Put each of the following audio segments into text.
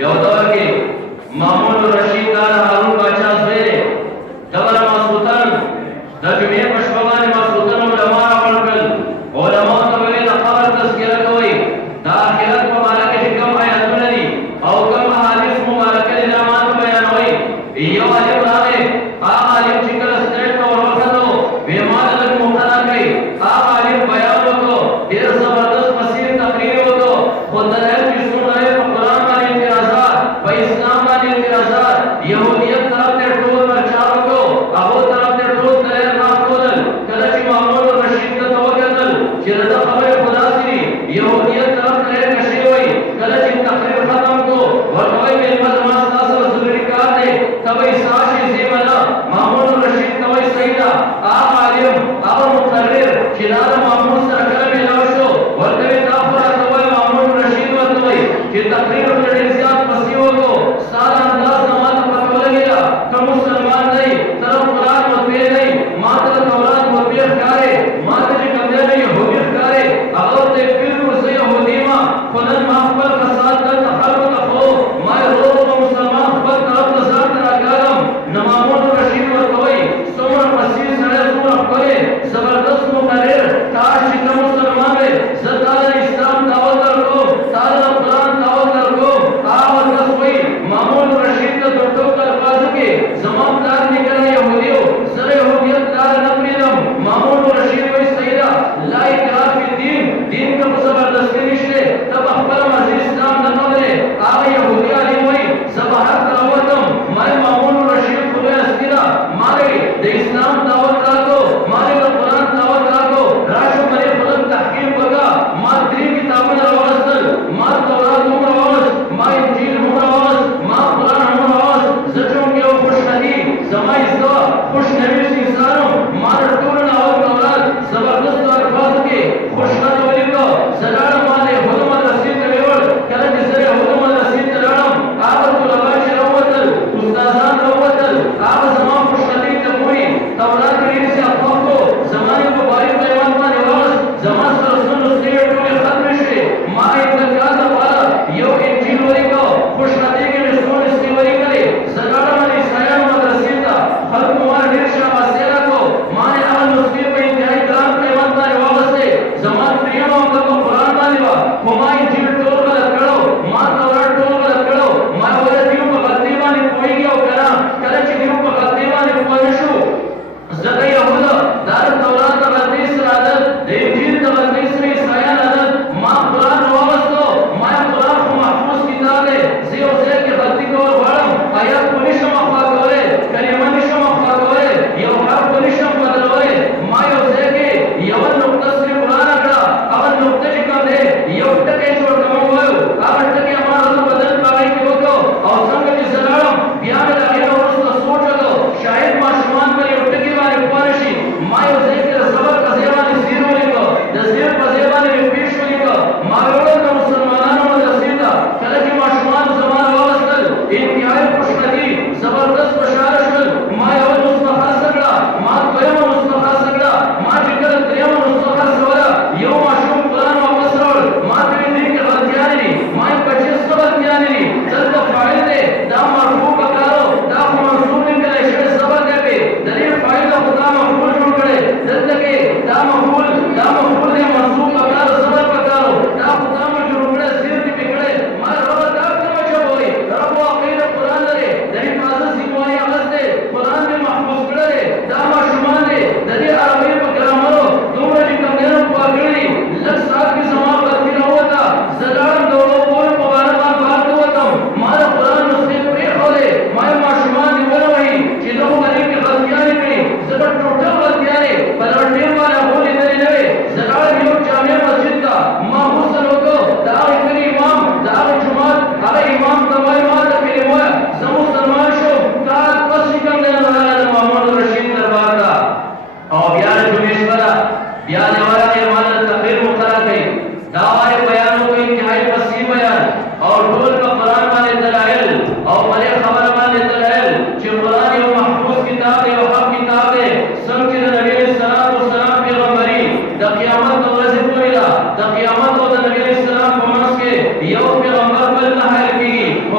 You دور کې مامون رشید دار هارون باچا زوی دبر ماسوتن د جمعې په شپه باندې ماسوتن علما راوړل. علما ته ویل د قبر تذکره کوي، د آخرت په باره کې کوم آیاتونه دي او کوم احادیث مبارکه دي دا ماته بیانوي. یو عالم راغی، هغه عالم چې کله سټیج ته ورسېدو ویې ما ته لږ مبتلا کوي. هغه عالم بیان وکړو، ډېر زبردست فصیح تقریر وکړو، خو دلایل چې څومره یې په قرآن باندې اعتراضات، په اسلام باندې اعتراضات، یهودیت طرف ته ټول پرچار وکړو، هغو طرف ته ټول دلایل راښودل. کله چې محمود رشید ته وکتل چې د ده خبرې خو داسې دي، یهودیت طرف ته یې کشې وایي. کله چې تقریر ختم کړو ورته وایي مېلمه زما ستا سره ضروري کار دی، ته به یې ستا شې زه به نه. محمود رشید ته وایي صحیح ده. هغه عالم هغه مقرر چې دا د محمود سره کله میلاو شو ورته وایي دا خو راته وایي محمود رشید ورته وایي چې تقریر ورته ډېر زیات پسې وکړو، ستا د انداز نه ما ته پته ولګېده ته مسلمان نه یې، ته د قرآن مطبع نه یې، ما ته د تورات مطبع ښکارې، ما ته چې کوم دی نه یهودي ښکارې. هغه ورته یې پیر و زه یهودي یم، خو نن ما خپل فساد دلته خلکو ته ښو، ما یې ورو ورو مسلمان خپل طرف ته ځان ته راکاږم. نو محمود رشید ورته وایي څومره فصیح سړی، څومره ښکلی زبردست مقرر، کاش چې ته مسلمان وې، زه تا د اسلام دعوت درکوم، تا د قرآن دعوت درکوم. هغه کس وایي محمود رشید ته تر ټولو الفاظو کې زما پلار نیکه یهودي و، زه د یهودیت لاره نه پرېږدم. محمود رشید وایي صحیح ده، لا اکراه فی الدین، دین کې خو زبردستي نشته، ته په خپله مرضي اسلام نه قبلې. هغه یهودي عالم وایي زه بهر ته راوتم، ما یې محمود رشید خو لویه هستي ده، ما یې د اسلام دعوت راکړو، ما یې د قرآن دعوت راکړو، راشه په دې خپل تحقیق وکړه. ما 3 کتابونه راوستل، ما تورات هم راوست، ما انجیل هم راوست، ما قرآن هم راوست. زه چونکې یو خوشنوي زما زه خوشنویس انسان یم، ما د ټولو نه اول تورات زبردستو الفاظو کې خوشنط ولیکه. زه لاړم، ما د یهودو مدرسې ته ویوړ. کله چې زه یهودو مدرسې ته لاړم، هغه طلبا چې راووتل، استادان راووتل، هغه زما خوشنطۍ ته ګوري، تورات کې ډېر زیات خوښ و، زما یې په باري پیوند باندې راوست، زما سره څونه سرې ټولې ختمې شوې. ما یې د کال لپاره یو انجیل ولیکه، خوشنطۍ کې مې څونه سرې ولیکلې. زه لاړم د عیسایانو مدرسې ته، خلکو ما ډېر شاباسي راکړو، ما یې هغه نسخې په انتهایي ګران پیوند باندې واغوستې. زما درېیمه عمده په قرآن باندې وه، خو ما انجیل ټول غلط کړو، ما تورات ټول غلط کړو. ما یې ویل دیو په غلطۍ باندې پوهېږي او که نه. کله چې دیو په غلطۍ باندې پوه نه شو، ځکه یهوده دا د تورات د غلطۍ سره عادت، د انجیل د غلطۍ سره عیسایان عادت. ما قرآن راوستو، ما یې قرآن خو محفوظ کتاب دی، زه یو ځای کې غلطي کول غواړم، آیات خو نشم اخوا کولی، کلمه نشم اخوا کولی، یو حرف خو نشم بدلولی. ما یو ځای کې یوه نقطه صرف ورانه کړه، هغه نقطه چې کوم دی یو ټکی چې ورته موږ وایو، هغه ټکی ما هغه بدل په هغې کې وکړو. او څنګه چې زه لاړم بیا مې د هغې نه وروسته سوچ وکړو شاید ماشومان پر یو ټکي باندې پوه نه شي. ما یو ځای کې د صبر په ځای باندې زیر ولیکه، د زیر په ځای باندې مې پیش ولیکه. ما ویوړل د مسلمانانو مدرسې ته. کله چې ماشومان زما راوستل، انتهایي خوشنطي زبردست خوشحاله شول. ما یوه نسخه خلاصه کړه، ما دویمه نسخه خلاصه کړه. ما چې کله درېیمه نسخه خلاصوله، یو ماشوم قرآن واپس راوړ. ما ته یې دې کې غلطیانې دي، ما یې په جنس څه غلطیانې دي، دلته فاعل دی، دا مرفوع پکارو، دا خو منصوب لیکلی شوی صبر دی پې، د دې فاعل خو دا مفعول جوړ کړی، دلته کې دا مفعول دی، منصوب پکارو، صبر پکارو، دا خو دا مجرور کړی، زیر دې پې کړی. ما رب دا کومه ژبه وایي، رب واقعي د قرآن لري، د حفاظت ذمهواري اخیستی، قرآن مې محفوظ کړی، دا ماشومان دی، د دې عربۍ په ګرامرو دومره چې کوم دی نو پوه کړي دي. لږ ساعت کې زما غلطي راووته، زه لاړم د وړو پوهې په باره باندې بهر ته ووتم. ما د قرآن نسخې پرېښودې، ما یې ماشومان دې ونه وهي چې نه خو به دې کې غلطیانې کړي، زه به ټوټل غلطیانې په لنډیر باندې هغو لیدلې نه وې. زه لاړم یو جامع مسجد ته، ما غسل وکړو، د هغې کلي امام، د هغې جومات هغه امام ته وایي ما ته کلمه وایه، زه مسلمان شوم. کال پس چې کوم دی نو راغلی د محمود رشید دربار ته، او بیا د جمعې شپه ده، بیا د ورځې ما ته تقریر مقرر کړي، دا وایي بیان وکړو، انتهایي فصیح بیان، او ټول په قرآن باندې دلایل، او په دې خبره باندې دلایل چې قرآن یو محفوظ کتاب دی، یو حق کتاب دی، څنګه چې د نبي علیه السلام پیغمبري د قیامت د ورځې پورې ده، د قیامت او د نبي علیه السلام په منځ کې یو پیغمبر بل نه حایل کېږي، خو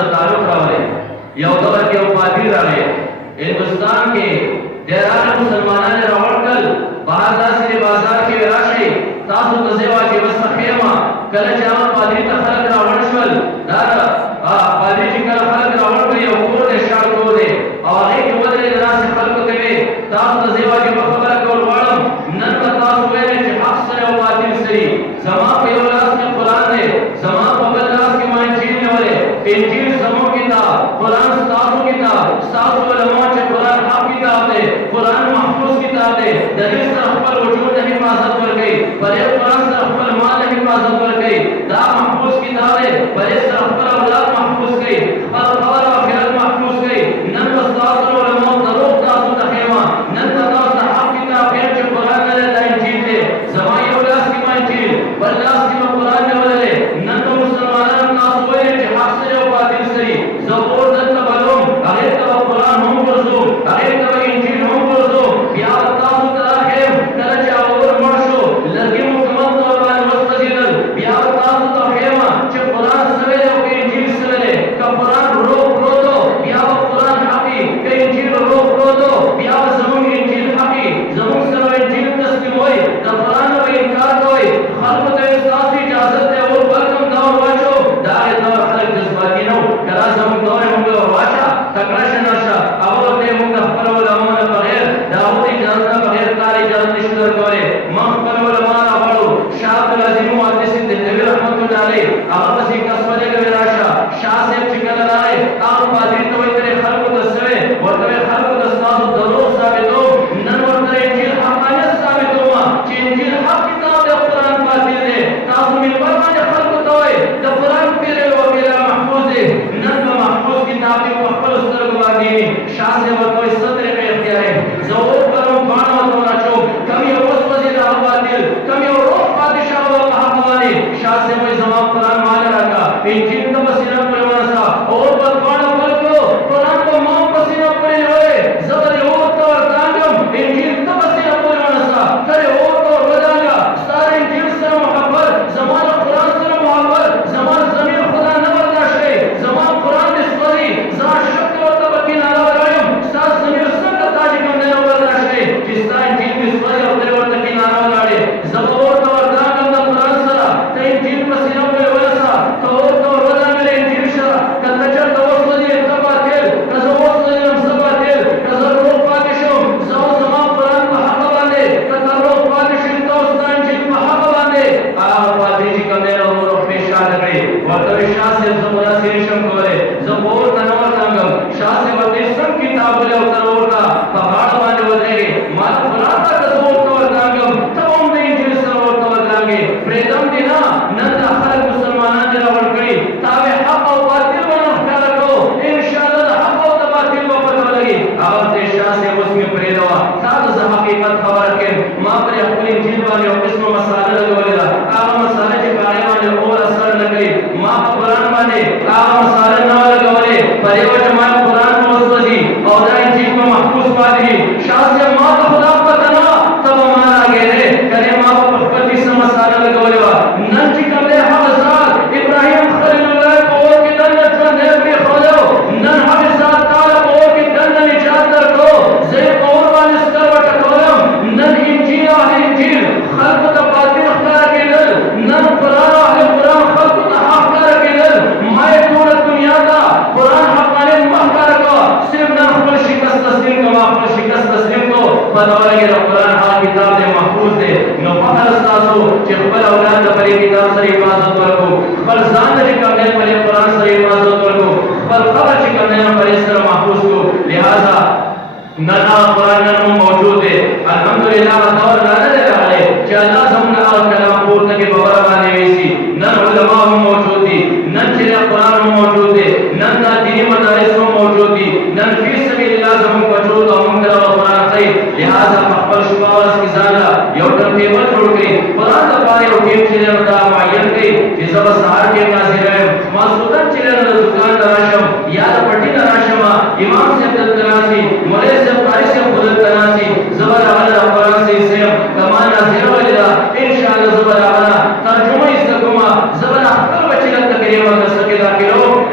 سره تعلق راوړي یو دور کې یو پادری راغی هندوستان کې ډېر مسلمانان راوړل بهر داسې بازار کې راشي تاسو ته زیوا کې بس خیمه کله چې هغه پادری ته خلک راوړل شول دا پادری چې کله خلک راوړل یو کور دې شاړ کور دې او هغه کې ودرې داسې خلکو ته وي تاسو ته زیوا کې خبره کول غواړم نن به تاسو وایئ چې حق سره او باطل سره زما په یو لاس کې قرآن دی زما په بل لاس کې ما انجیل نیولې انجیل زموږ کتاب قرآن ستاسو کتاب ستاسو علما چې قرآن حق کتاب دی قرآن محفوظ کتاب دی د دې سره خپل وجود ته حفاظت ورکړي پر یو قرآن سره خپل مال ته حفاظت ورکړي دا محفوظ کتاب دی پر یې سره خپل اولاد محفوظ کړي خپل خبر او آخرت محفوظ کړي نن به ستاسو علما دروغ تاسو ته ښیمه نن به تاسو ته حق کتاب ښیم چې قرآن نه دی دا انجیل دی زما یو لاس کې ما انجیل بل لاس کې ما قرآن نیولی نن به مسلمانان تاسو وایئ چې حق سره او باطل سره زه اور دلته بلوم هغې ته به قرآن هم ورځو هغې ته به انجیل هم ورځو بیا به تاسو ته دا ښیم کله چې هغه اور مړ شو لرګي مکمل طور باندې وسوځېدل بیا به تاسو ته ښیمه چې قرآن سوی دی او که انجیل سوی دی که قرآن روغ پروت و بیا به قرآن حقي که انجیل روغ پروت و بیا به زموږ انجیل حقي زموږ سره انجیل تسلیموئ د قرآن نه به انکار کوئ خلکو ته ستاسو اجازت دی اور بل کوم دور واچو د هغې دور خلک جذباتي نه وو که دا زموږ دور یې موږ ور واچه تکړه شه نه شه هغه ورته یې موږ د خپل علماو نه بغیر د هغو د اجازت نه بغیر کار اجازت نشو درکولی ما خپل علما راغواړو شاه عبدالعظیم محدث دهلوي رحمت الله علیه هغه پسې کس ولېږوې راشه شاه صاحب چې کله راغی هغه پادري ته وایي ترې خلکو ته سوې ورته وایي خلکو ته ستاسو دروغ ثابتوم نن ورته انجیل حقانیت ثابتومه چې انجیل حق کتاب دی قرآن باطل دی تاسو منبر باندې خلکو ته وایي د قرآن پیرل وغیره محفوظ دی نن به محفوظ کتاب دی په خپلو سترګو باندې شاه صاحب ورته وایي څه طریقه اختیار یې زه اور بلوم پاڼه ورته ورچوم کم یو وسوځېد هغه باطل کم یو روح پاتې شو هغه په حق باندې شاه صاحب وایي زما قرآن مال راکړه انجیل ته به سینه پورې ورسه اور به پاڼه بل کړو قرآن به ما په سینه پورې نیولی زه به دې اور ته ورتانګم انجیل ته به سینه پورې ورسه ته دې اور ته ورودانګه ستا د انجیل سره محبت زما د قرآن سره محبت زما ضمیر خدا نه برداشت کوي زما قرآن دې سوځي زه عاشق ته ورته به کناره ولاړ یم ستا ضمیر څنګه تا چې کوم دی نه برداشت کوي چې ستا انجیل دې سوځي او ته ورته کناره ولاړې زه به اور ته ورتانګم د قرآن سره ته انجیل په سینه پورې ورسه ته اور ته ورودانګه د انجیل سره که ته چېرته وسوځې ته باطل که زه وسوځېدم زه باطل که زه روغ پاتې شم زه او زما قرآن په حقه باندې که ته روغ پاتې شې ته او ستا انجیل په حقه باندې هغه پادري چې کوم دی نو روح پېښاده کړې ورته وایي شاه صاحب زه خو داسې نشم کولی زه خو اور ته نه ورتانګم شاه صاحب ورته سم کتاب ولې او ته اور ته په غاړه باندې ودرېږې ما ته قرآن راکړه زه اور ته ورتانګم ته هم د انجیل سره اور ته ورتانګې پرېږدم دې نه نن دا خلک مسلمانان دې راوړ کړي تا به حق او باطل باندې ښکاره کړو انشاءالله د حق او د باطل به پته ولګي هغه ته شاه صاحب اوس مې پرېږدوه تا ته زه حقیقت خبره کړم ما پرې خپل انجیل باندې یو قسمه مساله لګولې ده هغه مساله چې په هغې باندې اور اثر نه کوي ما په قرآن باندې هغه مساله نه وه لګولې په دې وجه ما قرآن نه وسوځي او دا انجیل به محفوظ پاتې شي شاه صاحب ما ته خدا پته نه وه ته به ما راګېدې کنې ما په خپل دې څه مساله لګولې وه نن چې کوم دی هغه ذات ابراهیم خلیل الله په اور کې دننه ژوند یې پرېښودو نن هغه ذات تعالی په اور کې دننه نجات درکړو زه یې په اور باندې ستر وټکولم نن انجیل اهل انجیل خلکو ته باطل ښکاره کېدل نن قرآن اهل قرآن خلکو ته حق ښکاره کېدل ما یې ټوله دنیا ته قرآن حقانیت مه ښکاره کوه صرف نن خپل شکست تسلیم کوه خپل شکست تسلیم کو پته ولګي د قرآن هغه کتاب دی محفوظ دی نو فخر ستاسو چې خپل اولاد ته په دې کتاب سره حفاظت ورکړو خپل ځان ته چې کوم دی په دې قرآن سره حفاظت ورکړو خپل قبر چې کوم دی په دې سره محفوظ کړو لہذا نن هغه قرآن نن هم موجود دی الحمدلله هغه دور نه دی راغلی چې الله زموږ هغه کلام پورته کړي په غره باندې ویسي نن علما هم موجود دي نن چې قرآن هم موجود دی نن دا دیني مدارس هم موجود دي نن فی سبیل الله زموږ بچو ته موږ دغه قرآن ښیي لہذا په خپل شپه ورځ کې ځان له یو ټیم ټیبل جوړ کړي قرآن دپاره یو ټیم چې دی نو دا معین کړي چې زه به سهار ټیم حاضره یم ماسخوتن چې دی نو د دوکان ته راشم یا د پټي نه راشم امام صاحب دلته راشي مولوي صاحب قاري صاحب خو دلته راشي زه به راغلی د قرآن صحیح صاحب که ما ناظره ولې ده انشاءالله زه به راغله ترجمه یې زده کومه زه به د خپل بچي دلته کریم مدرسه کې داخلوم